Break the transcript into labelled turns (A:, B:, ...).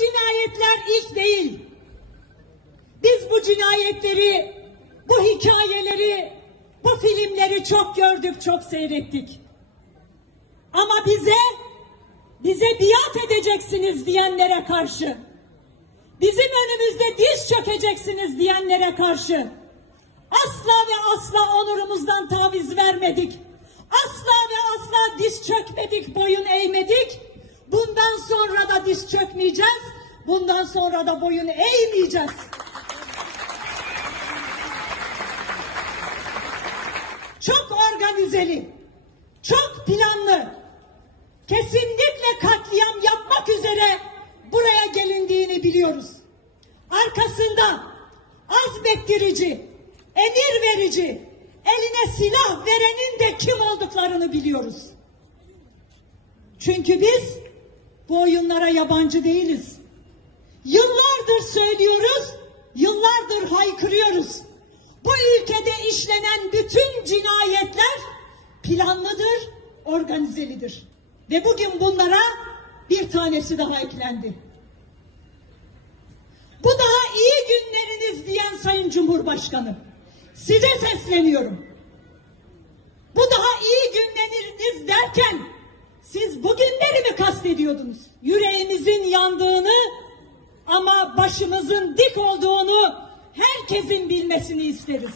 A: cinayetler ilk değil. Biz bu cinayetleri, bu hikayeleri, bu filmleri çok gördük, çok seyrettik. Ama bize, bize biat edeceksiniz diyenlere karşı, bizim önümüzde diz çökeceksiniz diyenlere karşı asla ve asla onurumuzdan taviz vermedik. Asla ve asla diz çökmedik, boyun eğmedik. Bundan sonra da diz çökmeyeceğiz. Bundan sonra da boyun eğmeyeceğiz. Çok organizeli, çok planlı, kesinlikle katliam yapmak üzere buraya gelindiğini biliyoruz. Arkasında azmettirici, emir verici, eline silah verenin de kim olduklarını biliyoruz. Çünkü biz bu oyunlara yabancı değiliz. Yıllardır söylüyoruz, yıllardır haykırıyoruz. Bu ülkede işlenen bütün cinayetler planlıdır, organizelidir. Ve bugün bunlara bir tanesi daha eklendi. Bu daha iyi günleriniz diyen Sayın Cumhurbaşkanı. Size sesleniyorum. Bu daha iyi günleriniz derken siz bugünleri mi kastediyordunuz? Yüreğimizin yandığını ama başımızın dik olduğunu herkesin bilmesini isteriz.